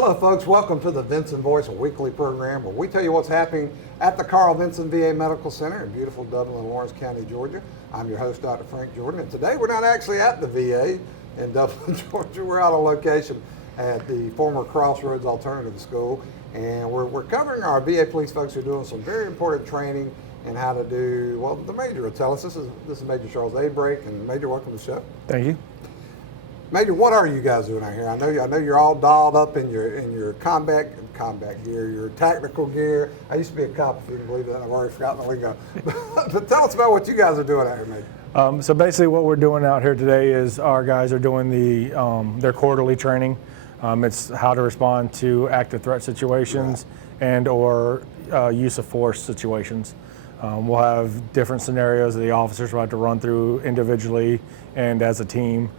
Hello, folks. Welcome to the Vinson Voice, a weekly program where we tell you what's happening at the Carl Vinson VA Medical Center in beautiful Dublin, Lawrence County, Georgia. I'm your host, Dr. Frank Jordan, and today we're not actually at the VA in Dublin, Georgia. We're out on location at the former Crossroads Alternative School, and we're covering our VA police folks who are doing some very important training in how to do, well, the Major will tell us. This is Major Charles Abrake, and Major, welcome to the show. Thank you. Major, what are you guys doing out here? I know you're all dolled up in your combat gear, your tactical gear. I used to be a cop, if you can believe that. I've already forgotten the lingo. But tell us about what you guys are doing out here, Major. So basically what we're doing out here today is our guys are doing their quarterly training. It's how to respond to active threat situations and or use of force situations. We'll have different scenarios that the officers will have to run through individually and as a team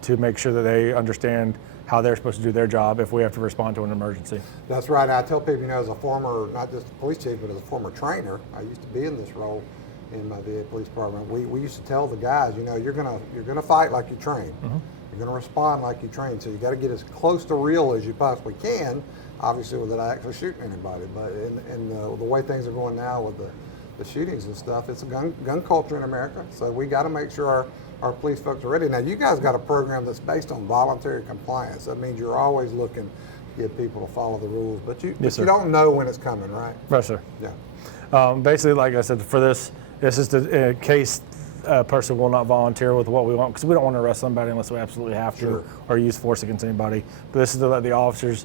to make sure that they understand how they're supposed to do their job if we have to respond to an emergency. That's right. I tell people, as a former, not just a police chief, but as a former trainer, I used to be in this role in my VA police department. We used to tell the guys, you're gonna fight like you train. Mm-hmm. You're gonna respond like you train. So you got to get as close to real as you possibly can, obviously without actually shooting anybody. But in the way things are going now with the shootings and stuff, it's a gun culture in America. So we got to make sure our police folks are ready. Now, you guys got a program that's based on voluntary compliance. That means you're always looking to get people to follow the rules, but you don't know when it's coming, right? Right, sir. Yeah. Basically, like I said, for this is in case a person will not volunteer with what we want, because we don't want to arrest somebody unless we absolutely have to or use force against anybody. But this is to let the officers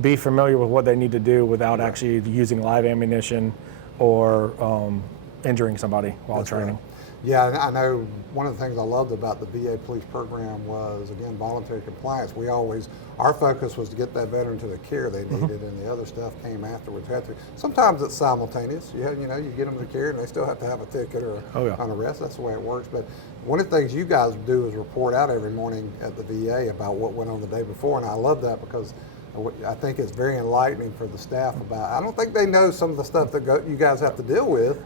be familiar with what they need to do without actually using live ammunition or injuring somebody while training. Right. Yeah, I know one of the things I loved about the VA police program was, again, voluntary compliance. Our focus was to get that veteran to the care they needed, and the other stuff came afterwards. Sometimes it's simultaneous. You get them to care, and they still have to have a ticket or an arrest. That's the way it works. But one of the things you guys do is report out every morning at the VA about what went on the day before, and I love that because I think it's very enlightening for the staff I don't think they know some of the stuff that you guys have to deal with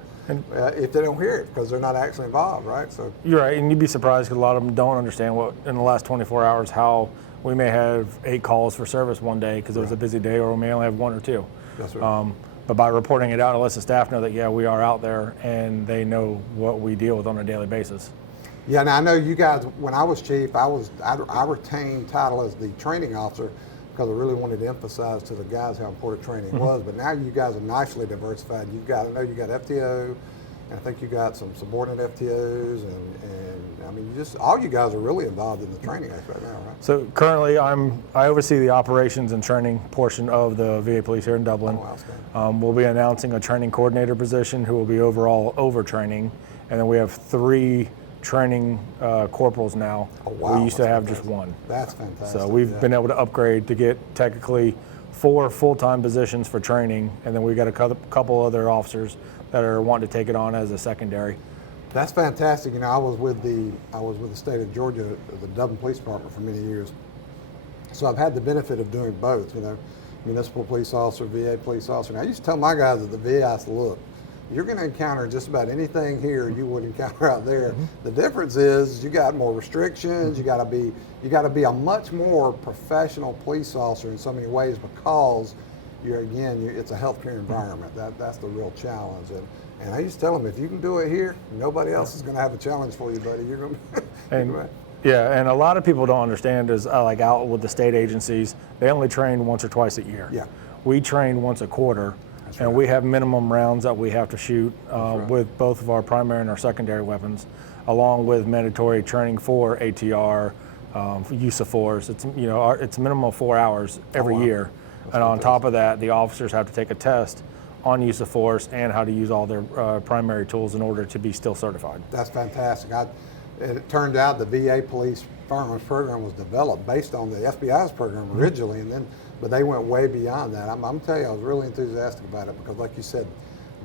if they don't hear it, because they're not actually involved, right? So you're right, and you'd be surprised because a lot of them don't understand what in the last 24 hours how we may have 8 calls for service one day because it was a busy day, or we may only have 1 or 2. That's right. But by reporting it out, it lets the staff know that we are out there and they know what we deal with on a daily basis. Yeah, now I know you guys. When I was chief, I retained title as the training officer, because I really wanted to emphasize to the guys how important training was. But now you guys are nicely diversified. I know you got FTO, and I think you got some subordinate FTOs, and I mean, all you guys are really involved in the training aspect now, right? So currently, I oversee the operations and training portion of the VA Police here in Dublin. We'll be announcing a training coordinator position who will be over training, and then we have 3 training corporals now. Oh, wow. We used to have just 1. That's fantastic. So we've been able to upgrade to get technically 4 full-time positions for training, and then we've got a couple other officers that are wanting to take it on as a secondary. That's fantastic. I was with the state of Georgia, the Dublin Police Department, for many years. So I've had the benefit of doing both. Municipal police officer, VA police officer. And I used to tell my guys at the VA, I said, look, you're going to encounter just about anything here you would encounter out there. Mm-hmm. The difference is you got more restrictions. You got to be a much more professional police officer in so many ways, because it's a healthcare environment. That's the real challenge. And I used to tell them, if you can do it here, nobody else is going to have a challenge for you, buddy. You're going to. And a lot of people don't understand is like out with the state agencies, they only train once or twice a year. Yeah. We train once a quarter. And we have minimum rounds that we have to shoot with both of our primary and our secondary weapons, along with mandatory training for ATR, use of force. It's it's a minimum of 4 hours every year. And on top of that, the officers have to take a test on use of force and how to use all their primary tools in order to be still certified. That's fantastic. It turned out the VA police firearms program was developed based on the FBI's program originally, but they went way beyond that. I'm telling you, I was really enthusiastic about it because, like you said,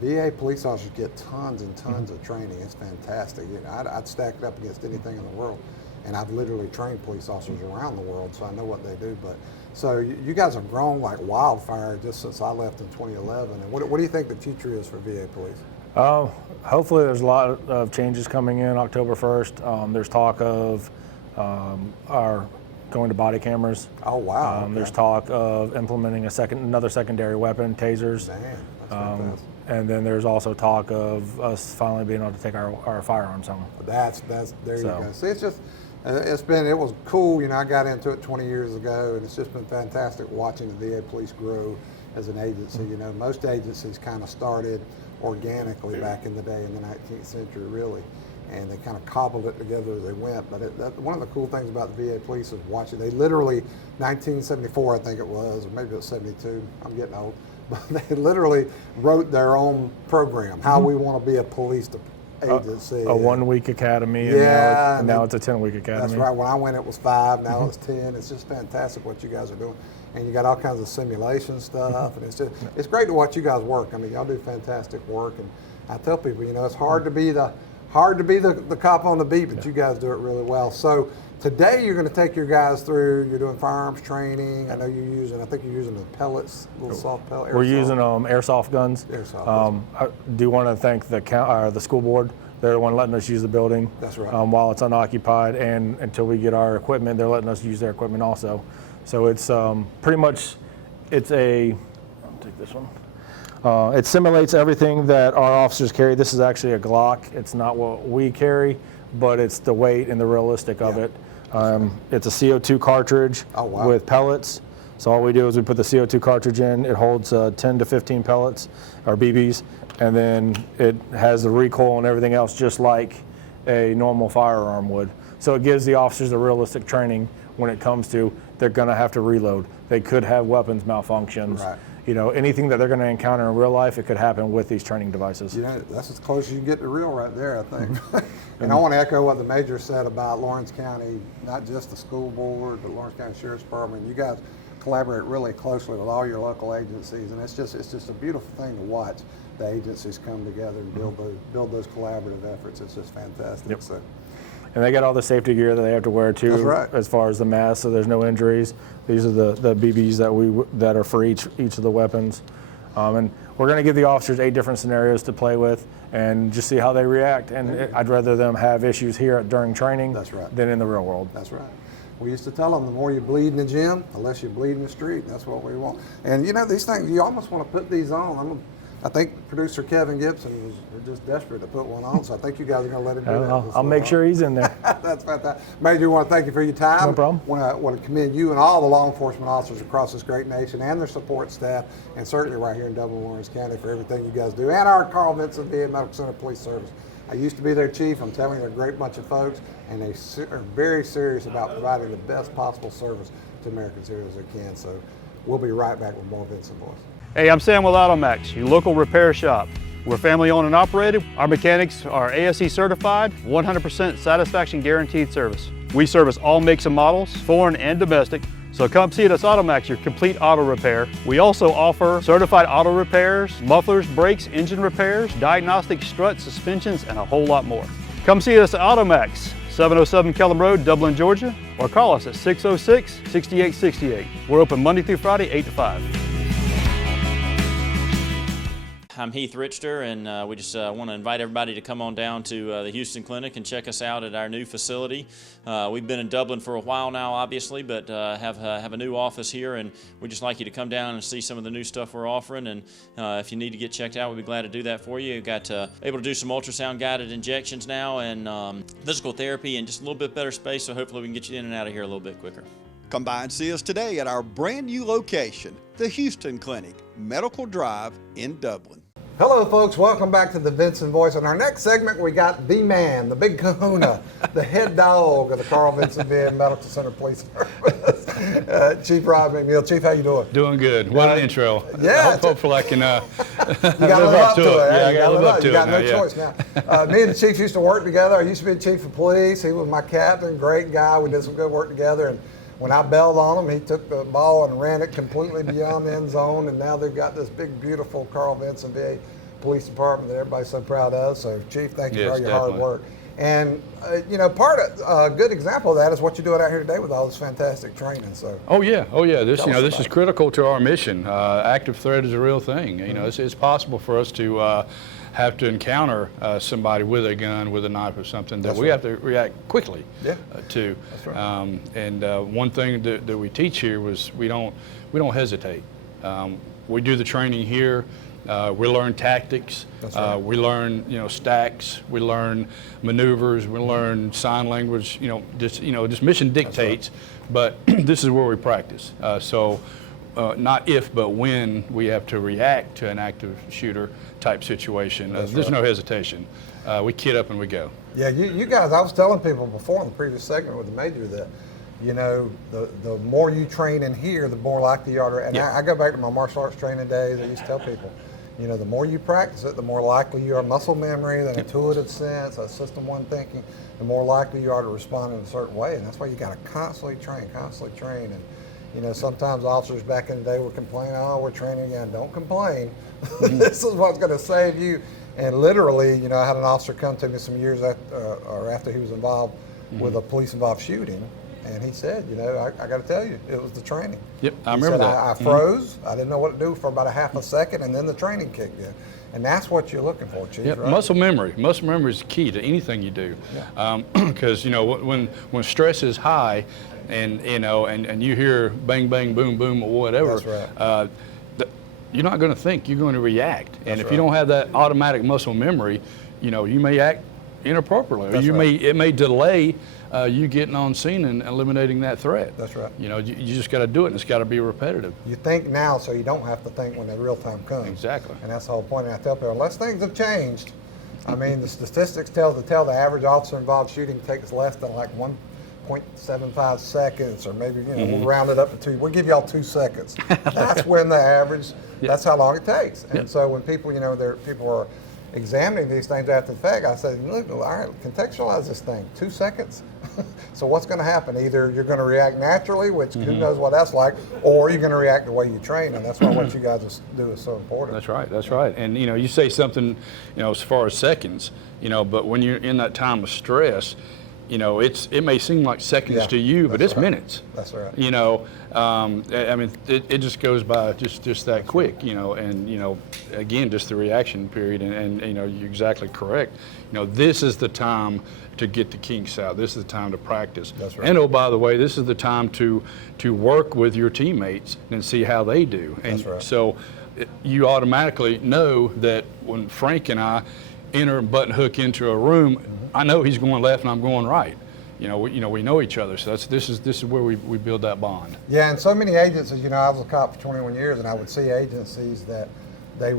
VA police officers get tons and tons of training. It's fantastic. I'd stack it up against anything in the world, and I've literally trained police officers around the world, so I know what they do. But so you guys have grown like wildfire just since I left in 2011. And what do you think the future is for VA police? Hopefully, there's a lot of changes coming in October 1st. There's talk of our going to body cameras. Oh, wow. Okay. There's talk of implementing another secondary weapon, tasers. Man, that's fantastic. And then there's also talk of us finally being able to take our firearms home. That's there you go. See, it's just, it was cool. You know, I got into it 20 years ago, and it's just been fantastic watching the VA Police grow as an agency. You know, most agencies kind of started organically back in the day in the 19th century, really, and they kind of cobbled it together as they went. But one of the cool things about the VA Police is watching. They literally, 1974, I think it was, or maybe it was 72. I'm getting old. But they literally wrote their own program, how we want to be a police agency. A 1 week academy, yeah, and now it's a 10-week academy. That's right. When I went, it was 5. Now it's 10. It's just fantastic what you guys are doing, and you got all kinds of simulation stuff, and it's great to watch you guys work. I mean, y'all do fantastic work, and I tell people, you know, it's hard to be the cop on the beat, but you guys do it really well. So today you're going to take your guys through. You're doing firearms training. I know I think you're using the pellets, little soft pellet. We're using airsoft guns. I do want to thank the school board. They're the one letting us use the building. That's right. While it's unoccupied, and until we get our equipment, they're letting us use their equipment also. So it's pretty much, I'll take this one. It simulates everything that our officers carry. This is actually a Glock. It's not what we carry, but it's the weight and the realistic of it. It's a CO2 cartridge with pellets. So all we do is we put the CO2 cartridge in. It holds 10 to 15 pellets, or BBs, and then it has the recoil and everything else just like a normal firearm would. So it gives the officers a realistic training when it comes to they're going to have to reload. They could have weapons malfunctions. Right. You know, anything that they're going to encounter in real life, it could happen with these training devices. You know, that's as close as you can get to real right there, I think. And I want to echo what the Major said about Lawrence County, not just the school board, but Lawrence County Sheriff's Department. You guys collaborate really closely with all your local agencies, and it's just a beautiful thing to watch the agencies come together and build those collaborative efforts. It's just fantastic. Yep. So. And they got all the safety gear that they have to wear too, That's right. as far as the mask, so there's no injuries. These are the BBs that are for each of the weapons. And we're going to give the officers 8 different scenarios to play with and just see how they react. And I'd rather them have issues here during training than in the real world. That's right. We used to tell them the more you bleed in the gym, the less you bleed in the street. That's what we want. And you know, these things, you almost want to put these on. I think producer Kevin Gibson was just desperate to put one on, so I think you guys are going to let him do that. I'll make sure he's in there. That's fantastic. Major, I want to thank you for your time. No problem. I want to commend you and all the law enforcement officers across this great nation and their support staff, and certainly right here in Dublin, Lawrence County for everything you guys do, and our Carl Vinson VA Medical Center Police Service. I used to be their chief. I'm telling you, they're a great bunch of folks, and they are very serious about providing the best possible service to Americans here as they can. So we'll be right back with more Vinson Voice. Hey, I'm Sam with AutoMax, your local repair shop. We're family owned and operated. Our mechanics are ASE certified, 100% satisfaction guaranteed service. We service all makes and models, foreign and domestic. So come see us at AutoMax, your complete auto repair. We also offer certified auto repairs, mufflers, brakes, engine repairs, diagnostic struts, suspensions, and a whole lot more. Come see us at AutoMax, 707 Kellum Road, Dublin, Georgia, or call us at 606-6868. We're open Monday through Friday, 8 to 5. I'm Heath Richter, and we just want to invite everybody to come on down to the Houston Clinic and check us out at our new facility. We've been in Dublin for a while now, obviously, but have a new office here, and we'd just like you to come down and see some of the new stuff we're offering. And if you need to get checked out, we'd be glad to do that for you. We've got able to do some ultrasound guided injections now, and physical therapy, and just a little bit better space. So hopefully we can get you in and out of here a little bit quicker. Come by and see us today at our brand new location, the Houston Clinic, Medical Drive in Dublin. Hello, folks. Welcome back to the Vinson Voice. In our next segment, we got the man, the big kahuna, the head dog of the Carl Vinson VA Medical Center Police Service, Chief Rob McNeil. Chief, how you doing? Doing good. What an intro. Yeah. Hopefully I can you got to live up to it. Yeah, I got to live up to it. You got no now, choice now. Me and the Chief used to work together. I used to be the Chief of Police. He was my captain, great guy. We did some good work together. And when I bailed on him, he took the ball and ran it completely beyond the end zone. And now they've got this big, beautiful Carl Vinson VA Police Department that everybody's so proud of. So, Chief, thank you for all your hard work. And part of a good example of that is what you're doing out here today with all this fantastic training. So. Oh yeah. This Tell us this about is it. critical to our mission. Active threat is a real thing. It's possible for us to have to encounter somebody with a gun, with a knife or something that That's we right. have to react quickly to. That's right. And one thing that we teach here was we don't hesitate. We do the training here. We learn tactics. That's right. We learn, stacks. We learn maneuvers. We learn sign language. Just mission dictates. But this is where we practice. Not if, but when we have to react to an active shooter type situation. There's right. no hesitation. We kit up and we go. Yeah, you guys, I was telling people before in the previous segment with the major that, the more you train in here, the more likely you are to, and I go back to my martial arts training days, I used to tell people, the more you practice it, the more likely you are, muscle memory, that intuitive sense, that system one thinking, the more likely you are to respond in a certain way. And that's why you got to constantly train. And, sometimes officers back in the day would complain, oh, we're training again. Don't complain. This is what's going to save you. And literally, I had an officer come to me some years after he was involved with a police-involved shooting. And he said, I got to tell you, it was the training. Yep, I He remember said, that. I froze. I didn't know what to do for about a half a second, and then the training kicked in. And that's what you're looking for, Chief. Yep, right? muscle memory. Muscle memory is key to anything you do. Because when stress is high, and you hear bang bang boom boom or whatever, That's right. You're not going to think. You're going to react. And if you right. don't have that automatic muscle memory, you may act inappropriately. That's Or right. it may delay you getting on scene and eliminating that threat. That's right. You just got to do it, and it's got to be repetitive. You think now so you don't have to think when the real time comes. Exactly. And that's the whole point. And I tell people, unless things have changed, the statistics tell the average officer involved shooting takes less than like 1.75 seconds, or maybe, we'll round it up to 2. We'll give y'all 2 seconds. That's when the average, that's how long it takes. And so when people, people are examining these things after the fact, I said, look, all right, contextualize this thing. 2 seconds. So what's going to happen? Either you're going to react naturally, which who knows what that's like, or you're going to react the way you train, and that's why what you guys do is so important. That's right. And you say something, as far as seconds, but when you're in that time of stress, it may seem like seconds to you, but it's minutes. That's right. It just goes by just that quick, and again, just the reaction period, and you're exactly correct. This is the time to get the kinks out. This is the time to practice. That's right. And oh, by the way, this is the time to work with your teammates and see how they do. And That's right. so you automatically know that when Frank and I enter and button hook into a room, I know he's going left and I'm going right. We know each other, so this is where we build that bond. Yeah, and so many agencies, I was a cop for 21 years, and I would see agencies that they'd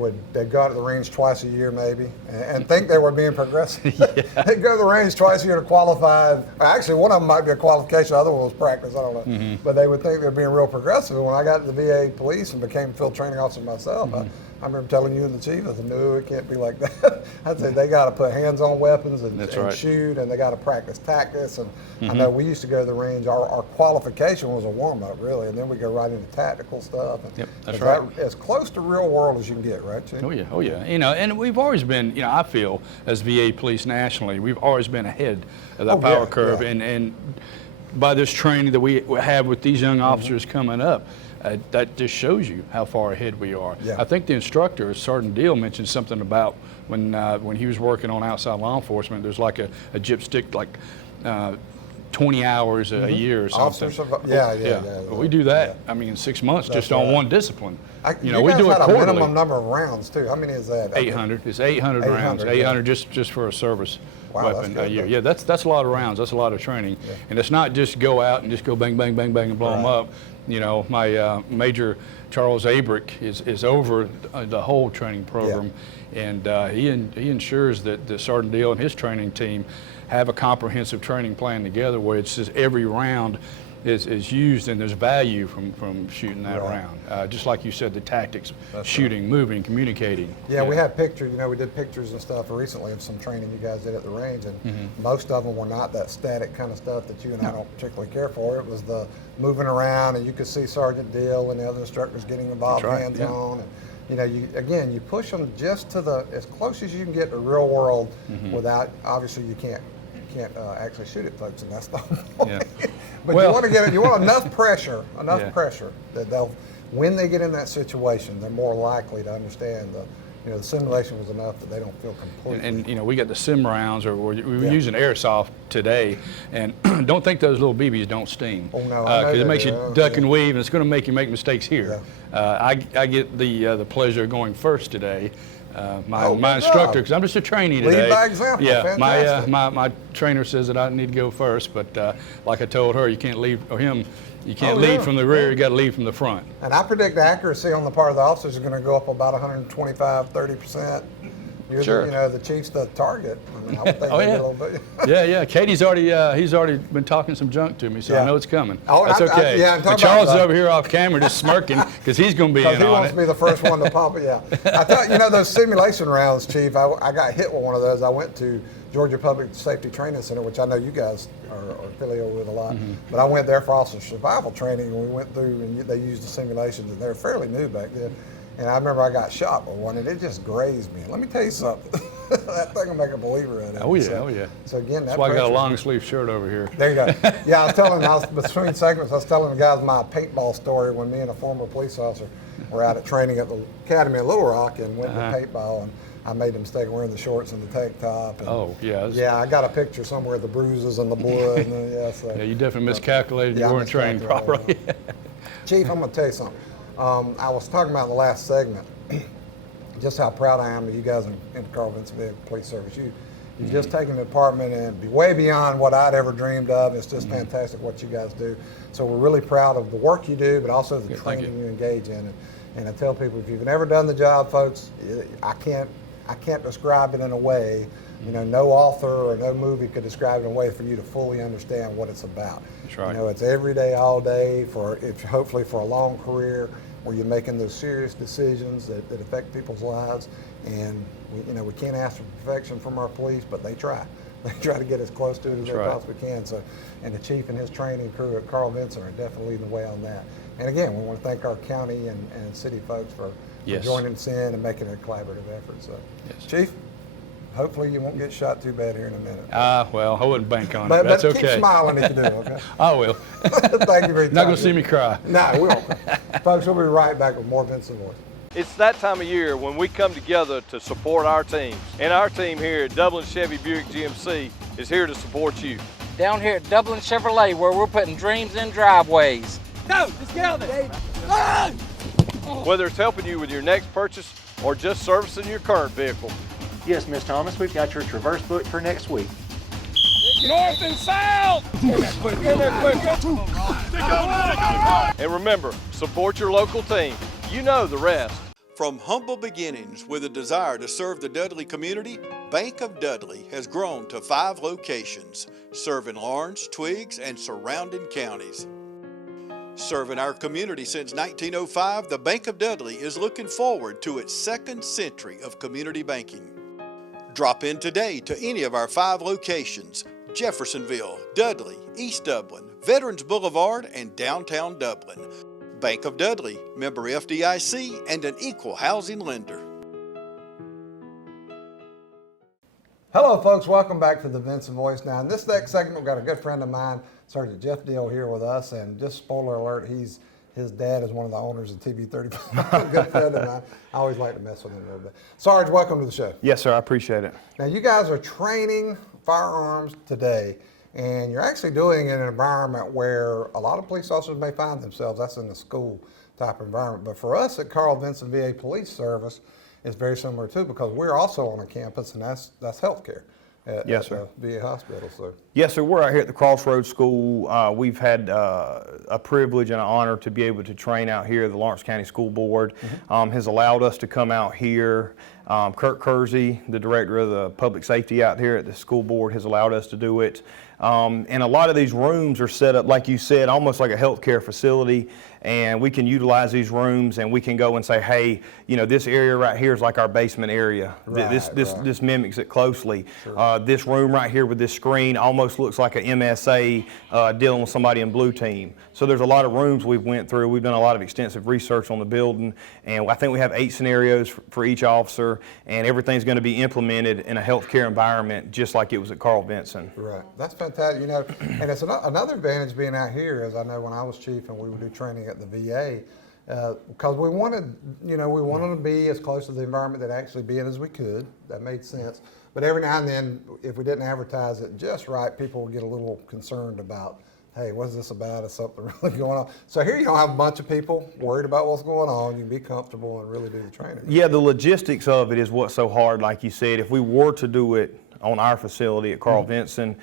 go out to the range twice a year maybe, and think they were being progressive. They'd go to the range twice a year to qualify. Actually, one of them might be a qualification, the other one was practice, I don't know. But they would think they're being real progressive. And when I got to the VA police and became field training officer myself, I remember telling you and the chief, I said, no, it can't be like that. I'd say they got to put hands on weapons and right. shoot, and they got to practice tactics. And I know we used to go to the range, our qualification was a warm-up, really, and then we go right into tactical stuff. And Yep, that's right. as close to real world as you can get, right, Chief? Oh yeah. And we've always been, I feel, as VA police nationally, we've always been ahead of that power curve. Yeah. And by this training that we have with these young officers coming up, that just shows you how far ahead we are. Yeah. I think the instructor, Sergeant Deal, mentioned something about when he was working on outside law enforcement, there's like a gypstick, like 20 hours a year or something. Officers yeah. We do that, in 6 months, just on one discipline. You we guys do it had a quarterly. minimum number of rounds, too. How many is that? 800. It's 800 rounds. 800 just for a service weapon that's a year. good. Yeah, that's a lot of rounds. That's a lot of training. Yeah. And it's not just go out and just go bang, bang, bang, bang and blow them up. My Major Charles Abrick is over the whole training program, and he ensures that the Sergeant Deal and his training team have a comprehensive training plan together where it's just every round is used and there's value from shooting that round. Just like you said, the tactics, shooting, moving, communicating. Yeah, we had pictures, we did pictures and stuff recently of some training you guys did at the range, and most of them were not that static kind of stuff that you and I don't particularly care for. It was the moving around, and you could see Sergeant Dill and the other instructors getting involved hands-on. And, you push them just to as close as you can get to real world without, obviously you can't can't actually shoot at folks, and that's the whole Yeah. point. But Well- you want to get it. You want enough pressure, Yeah. that they'll, when they get in that situation, they're more likely to understand the simulation was enough that they don't feel completely. And you know, we got the sim rounds, or we were Yeah. using airsoft today, and don't think those little BBs don't sting. Oh, no, I know Because it they makes you do. duck Yeah. and weave, and it's going to make you make mistakes here. I get the pleasure of going first today. My good instructor, job. because I'm just a trainee Lead today. by example. Yeah, Fantastic. my trainer says that I need to go first, but like I told her, you can't leave, or him, you can't Oh, lead yeah. from the rear. You got to lead from the front. And I predict the accuracy on the part of the officers is going to go up about 125, 30%. You're Sure. the chief's the target. I mean, I would think Oh, they yeah. get a little bit. Yeah. Katie's he's already been talking some junk to me, so Yeah. I know it's coming. Oh, That's okay. yeah, and talk But Charles is about- over here off camera just smirking because he's going to be Because in he on wants it. to be the first one to pop it, yeah. I thought, those simulation rounds, Chief, I got hit with one of those. I went to Georgia Public Safety Training Center, which I know you guys are affiliated with a lot. Mm-hmm. But I went there for officer survival training, and we went through, and they used the simulations, and they were fairly new back then. And I remember I got shot with one, and it just grazed me. And let me tell you something. That thing will make a believer in it. Oh, yeah, So, oh, yeah. So again, That's why I got a pressure- long sleeve shirt over here. There you go. Yeah, I was between segments, I was telling the guys my paintball story when me and a former police officer were out at training at the academy in Little Rock and went to paintball, and I made the mistake of wearing the shorts and the tank top. And Oh, yeah. yeah, I got a picture somewhere of the bruises and the blood. And so. Yeah, you definitely miscalculated. Yeah, You I weren't trained miscalculated. properly. Chief, I'm going to tell you something. I was talking about in the last segment just how proud I am of you guys in Carl Vinson Police Service. You've just taken the department and be way beyond what I'd ever dreamed of. It's just fantastic what you guys do. So we're really proud of the work you do, but also the thank training you. you engage in. And I tell people, if you've never done the job, folks, I can't describe it in a way. No author or no movie could describe it in a way for you to fully understand what it's about. That's right. It's every day, all day, hopefully for a long career, where you're making those serious decisions that affect people's lives. And we can't ask for perfection from our police, but they try. They try to get as close to it as they right. possibly can. So, and the chief and his training crew at Carl Vinson are definitely leading the way on that. And again, we want to thank our county and city folks for Yes. joining us in and making it a collaborative effort. So, Yes. Chief, hopefully you won't get shot too bad here in a minute. Well, I wouldn't bank on it. But That's keep okay. smiling if you do, okay? I will. Thank you very much. Not going to see me cry. No, we won't. Folks, we'll be right back with more Vinson Voice. It's that time of year when we come together to support our teams. And our team here at Dublin Chevy Buick GMC is here to support you. Down here at Dublin Chevrolet, where we're putting dreams in driveways. Go! Let's get out there! Whether it's helping you with your next purchase or just servicing your current vehicle. Yes, Miss Thomas, we've got your Traverse booked for next week. North and south! And remember, support your local team. You know the rest. From humble beginnings with a desire to serve the Dudley community, Bank of Dudley has grown to 5 locations, serving Lawrence, Twiggs, and surrounding counties. Serving our community since 1905, the Bank of Dudley is looking forward to its 2nd century of community banking. Drop in today to any of our 5 locations: Jeffersonville, Dudley, East Dublin, Veterans Boulevard, and downtown Dublin. Bank of Dudley, member FDIC, and an equal housing lender. Hello, folks. Welcome back to the Vinson Voice. Now, in this next segment, we've got a good friend of mine, Sergeant Jeff Deal, here with us. And just spoiler alert, his dad is one of the owners of TB35. A good friend of mine. I always like to mess with him a little bit. Sarge, welcome to the show. Yes, sir. I appreciate it. Now, you guys are training firearms today, and you're actually doing it in an environment where a lot of police officers may find themselves. That's in the school type environment. But for us at Carl Vinson VA Police Service, it's very similar too, because we're also on a campus, and that's healthcare at, Yes, at sir. the VA hospital. So. Yes, sir. We're out here at the Crossroads School. We've had a privilege and an honor to be able to train out here. The Lawrence County School Board has allowed us to come out here. Kurt Kersey, the director of the public safety out here at the school board, has allowed us to do it. And a lot of these rooms are set up, like you said, almost like a healthcare facility, and we can utilize these rooms and we can go and say, hey, you know, this area right here is like our basement area. This mimics it closely. This room right here with this screen almost looks like a MSA dealing with somebody in blue team. So there's a lot of rooms we've went through. We've done a lot of extensive research on the building, and I think we have 8 scenarios for each officer, and everything's going to be implemented in a healthcare environment just like it was at Carl Vinson. Right, that's fantastic. You know, and it's another advantage being out here, as I know when I was chief and we would do training at the VA, because we wanted to be as close to the environment that actually be in as we could. That made sense. But every now and then, if we didn't advertise it just right, people would get a little concerned about, hey, what's this about? Is something really going on? So here you don't have a bunch of people worried about what's going on. You can be comfortable and really do the training. Yeah, the logistics of it is what's so hard, like you said. If we were to do it on our facility at Carl Vinson,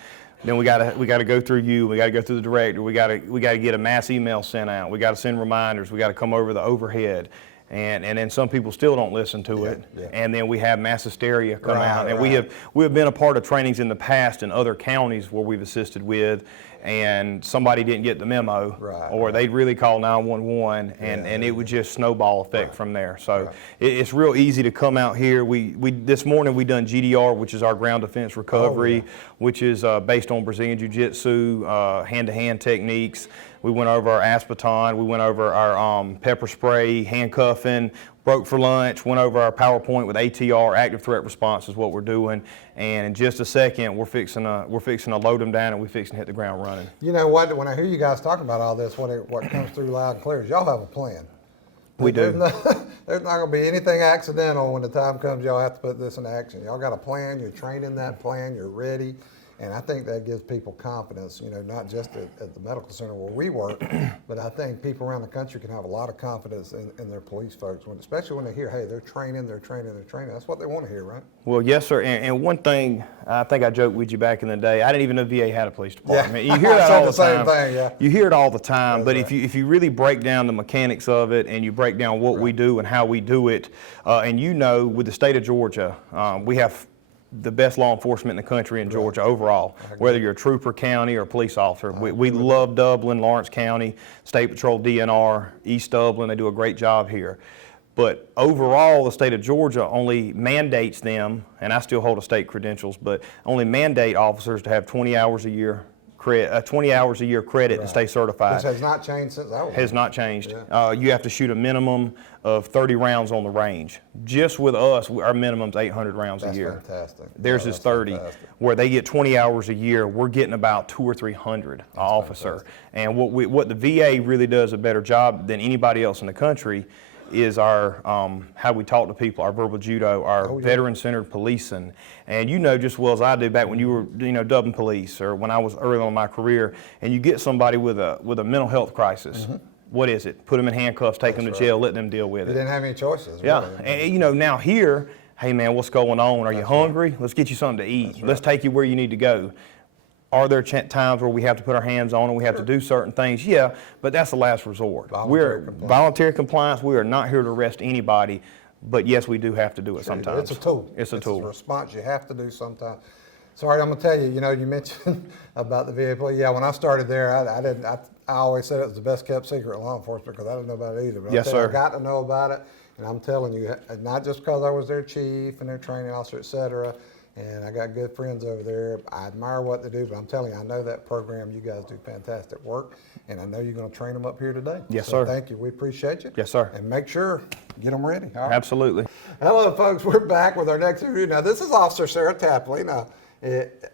then we gotta go through you. We gotta go through the director. We gotta get a mass email sent out. We gotta send reminders. We gotta come over the overhead, and then some people still don't listen to it. Yeah. And then we have mass hysteria come out. And we have been a part of trainings in the past in other counties where we've assisted with, and somebody didn't get the memo, or they'd really call 911, and it would just snowball effect from there. So it's real easy to come out here. We this morning we done GDR, which is our ground defense recovery, which is based on Brazilian Jiu-Jitsu, hand-to-hand techniques. We went over our Aspeton, we went over our pepper spray, handcuffing, broke for lunch, went over our PowerPoint with ATR, active threat response is what we're doing. And in just a second, we're fixing to load them down, and we're fixing to hit the ground running. You know what, when I hear you guys talking about all this, what comes through loud and clear is y'all have a plan. We do. There's not going to be anything accidental when the time comes y'all have to put this in action. Y'all got a plan, you're training that plan, you're ready. And I think that gives people confidence, you know, not just at the medical center where we work, but I think people around the country can have a lot of confidence in their police folks, especially when they hear, hey, they're training. That's what they want to hear, right? Well, yes, sir. And one thing, I think I joked with you back in the day, I didn't even know VA had a police department. Yeah. You hear that all the time. Same thing, yeah. You hear it all the time, That's but right. if you really break down the mechanics of it and you break down what we do and how we do it, and you know, with the state of Georgia, we have the best law enforcement in the country in Georgia overall, whether you're a trooper, county, or police officer. We love Dublin, Lawrence County, State Patrol, DNR, East Dublin. They do a great job here. But overall, the state of Georgia only mandates them, and I still hold a state credentials, but only mandate officers to have 20 hours a year credit to stay certified. Which has not changed since I was. Has not changed. Yeah. You have to shoot a minimum of 30 rounds on the range. Just with us, our minimum's 800 rounds a year. That's fantastic. Theirs is 30. Fantastic. Where they get 20 hours a year, we're getting about 200 or 300 an officer. And what the VA really does a better job than anybody else in the country is our how we talk to people, our verbal judo, our veteran-centered policing. And you know just as well as I do, back when you were Dublin police, or when I was early on in my career, and you get somebody with a mental health crisis. What is it? Put them in handcuffs, take them to jail, let them deal with it. You didn't have any choices. Yeah, Really. and now here, hey man, what's going on? Are you hungry? Let's get you something to eat. Let's take you where you need to go. Are there times where we have to put our hands on and we have to do certain things? Yeah, but that's the last resort. Voluntary compliance. We are not here to arrest anybody, but yes, we do have to do it sometimes. It's a tool. It's a tool. It's a response you have to do sometimes. Sorry, I'm gonna tell you. You mentioned about the VA police. Yeah, when I started there, I always said it was the best kept secret in law enforcement because I didn't know about it either. But Yes, sir. I got to know about it, and I'm telling you, not just because I was their chief and their training officer, et cetera. And I got good friends over there. I admire what they do, but I'm telling you, I know that program. You guys do fantastic work, and I know you're going to train them up here today. Yes, so sir. Thank you. We appreciate you. Yes, sir. And make sure, get them ready. All right? Absolutely. Hello, folks. We're back with our next interview. Now, this is Officer Sarah Tapley. Now,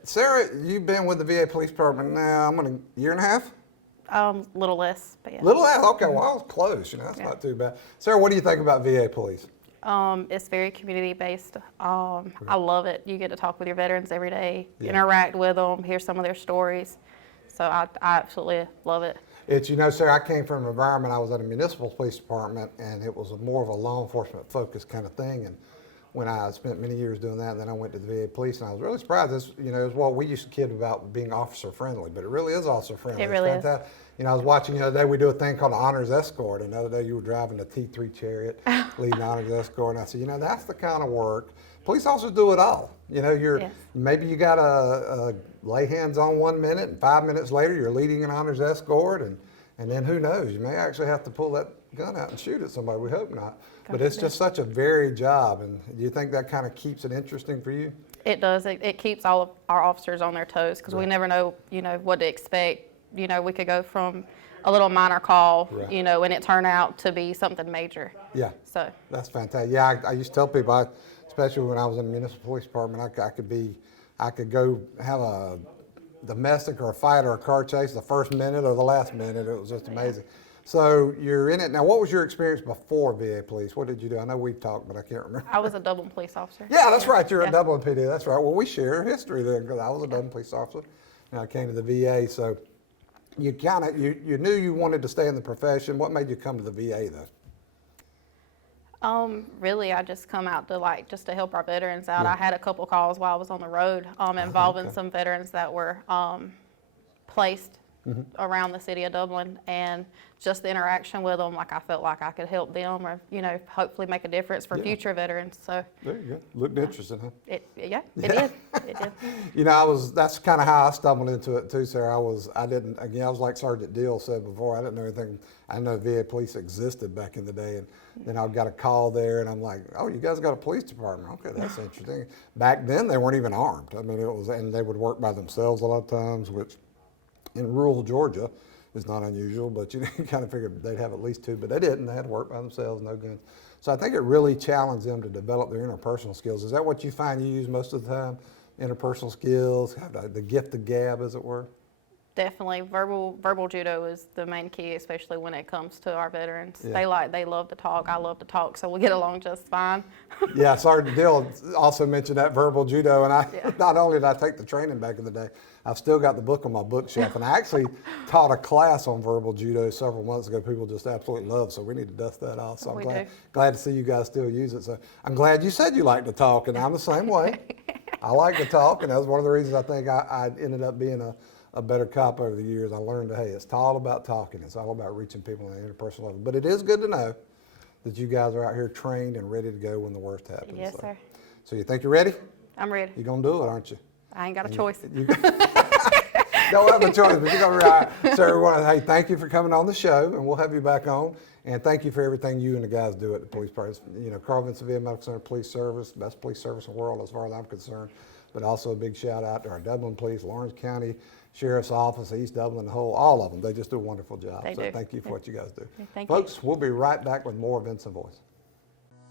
Sarah, you've been with the VA Police Department now, a year and a half? Little less, but yeah. Little less? Okay, well, I was close. That's not too bad. Sarah, what do you think about VA Police? It's very community-based. I love it. You get to talk with your veterans every day, interact with them, hear some of their stories. So I absolutely love it. It's, Sarah, I came from an environment, I was at a municipal police department, and it was more of a law enforcement focused kind of thing. And when I spent many years doing that. Then I went to the VA Police, and I was really surprised. This, you know, is what we used to kid about being officer friendly, but it really is officer friendly. It really is. You know, I was watching the other day, we do a thing called an honors escort, and the other day you were driving a T3 Chariot, leading honors escort, and I said, you know, that's the kind of work. Police officers do it all. You know, maybe you got to lay hands on 1 minute, and 5 minutes later you're leading an honors escort, and then who knows, you may actually have to pull that gun out and shoot at somebody. We hope not. But it's just such a varied job, and do you think that kind of keeps it interesting for you? It does. It keeps all of our officers on their toes, because we never know, you know, what to expect. You know, we could go from a little minor call, you know, and it turned out to be something major. Yeah. So that's fantastic. Yeah, I used to tell people, especially when I was in the municipal police department, I could go have a domestic or a fight or a car chase the first minute or the last minute. It was just amazing. So you're in it now. What was your experience before VA Police? What did you do? I know we've talked, but I can't remember. I was a Dublin police officer. Yeah, that's right. You're a Dublin PD. That's right. Well, we share history there, because I was a Dublin police officer, and I came to the VA. So you you knew you wanted to stay in the profession. What made you come to the VA though? Really, I just come out to just to help our veterans out. I had a couple calls while I was on the road involving some veterans that were placed around the city of Dublin, and just the interaction with them, like I felt like I could help them, or, you know, hopefully make a difference for future veterans. So there you go. Looked interesting, huh? It did. It did. You know, that's kind of how I stumbled into it too, sir. I was like Sergeant Deal said before, I didn't know anything. I didn't know VA Police existed back in the day, and then I got a call there, and I'm like, oh, you guys got a police department? Okay, that's interesting. Back then, they weren't even armed. I mean, and they would work by themselves a lot of times, which in rural Georgia is not unusual, but you kind of figured they'd have at least two, but they didn't. They had to work by themselves, no guns. So I think it really challenged them to develop their interpersonal skills. Is that what you find you use most of the time? Interpersonal skills, the gift of gab, as it were? Definitely, verbal judo is the main key, especially when it comes to our veterans. Yeah. They love to talk. I love to talk, so we get along just fine. Yeah, Sergeant Dill also mentioned that verbal judo, and not only did I take the training back in the day, I've still got the book on my bookshelf, and I actually taught a class on verbal judo several months ago. People just absolutely love, so we need to dust that off. So I'm glad to see you guys still use it. So I'm glad you said you like to talk, and I'm the same way. I like to talk, and that was one of the reasons I think I ended up being a better cop over the years. I learned that, hey, it's all about talking. It's all about reaching people on an interpersonal level. But it is good to know that you guys are out here trained and ready to go when the worst happens. Yes, sir. So you think you're ready? I'm ready. You're going to do it, aren't you? I ain't got a choice. You don't have a choice, but you're going to be So everyone, hey, thank you for coming on the show, and we'll have you back on. And thank you for everything you and the guys do at the police department. You know, Carl Vinson VA Medical Center Police Service, best police service in the world as far as I'm concerned. But also a big shout out to our Dublin Police, Lawrence County Sheriff's Office, East Dublin, all of them. They just do a wonderful job. They so do. Thank you for what you guys do. Thank Folks, you. we'll be right back with more Vinson Voice.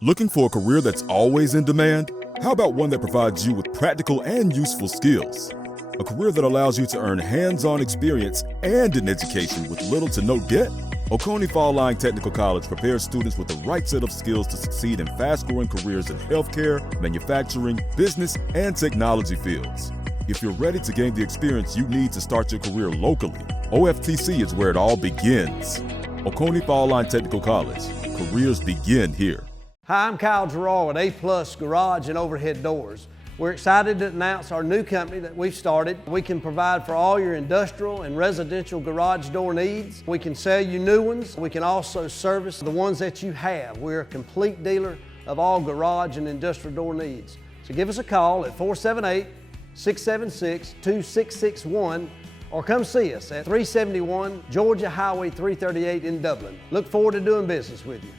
Looking for a career that's always in demand? How about one that provides you with practical and useful skills? A career that allows you to earn hands-on experience and an education with little to no debt? Oconee Fall Line Technical College prepares students with the right set of skills to succeed in fast-growing careers in healthcare, manufacturing, business, and technology fields. If you're ready to gain the experience you need to start your career locally, OFTC is where it all begins. Oconee Fall Line Technical College. Careers begin here. Hi, I'm Kyle Gerard with A+ Garage and Overhead Doors. We're excited to announce our new company that we've started. We can provide for all your industrial and residential garage door needs. We can sell you new ones. We can also service the ones that you have. We're a complete dealer of all garage and industrial door needs. So give us a call at 478-676-2661 or come see us at 371 Georgia Highway 338 in Dublin. Look forward to doing business with you.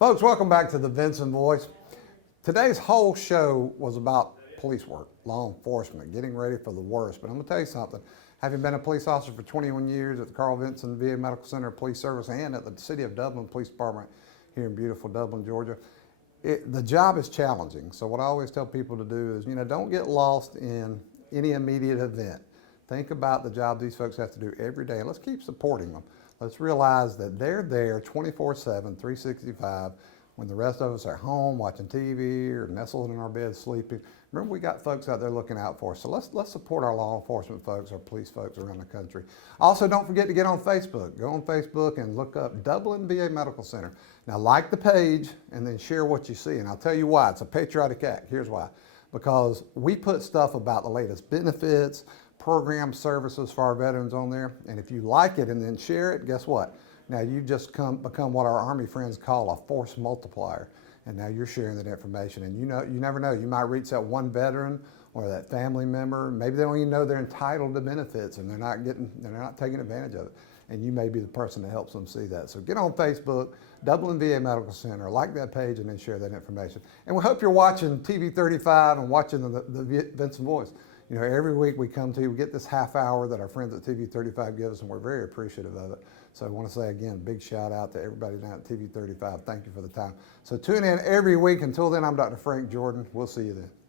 Folks, welcome back to the Vinson Voice. Today's whole show was about police work, law enforcement, getting ready for the worst. But I'm going to tell you something. Having been a police officer for 21 years at the Carl Vinson VA Medical Center Police Service and at the City of Dublin Police Department here in beautiful Dublin, Georgia, the job is challenging. So what I always tell people to do is, don't get lost in any immediate event. Think about the job these folks have to do every day, and let's keep supporting them. Let's realize that they're there 24/7, 365 when the rest of us are home watching TV or nestled in our bed sleeping. Remember, we got folks out there looking out for us. So let's support our law enforcement folks, our police folks around the country. Also, don't forget to get on Facebook. Go on Facebook and look up Dublin VA Medical Center. Now, like the page and then share what you see. And I'll tell you why. It's a patriotic act. Here's why. Because we put stuff about the latest benefits, program services for our veterans on there. And if you like it and then share it, guess what? Now you've just become what our Army friends call a force multiplier. And now you're sharing that information. And you never know, you might reach that one veteran or that family member. Maybe they don't even know they're entitled to benefits and they're not taking advantage of it. And you may be the person that helps them see that. So get on Facebook, Dublin VA Medical Center, like that page and then share that information. And we hope you're watching TV 35 and watching the Vinson Voice. You know, every week we come to you, we get this half hour that our friends at TV 35 give us, and we're very appreciative of it. So I want to say again, big shout out to everybody down at TV 35. Thank you for the time. So tune in every week. Until then, I'm Dr. Frank Jordan. We'll see you then.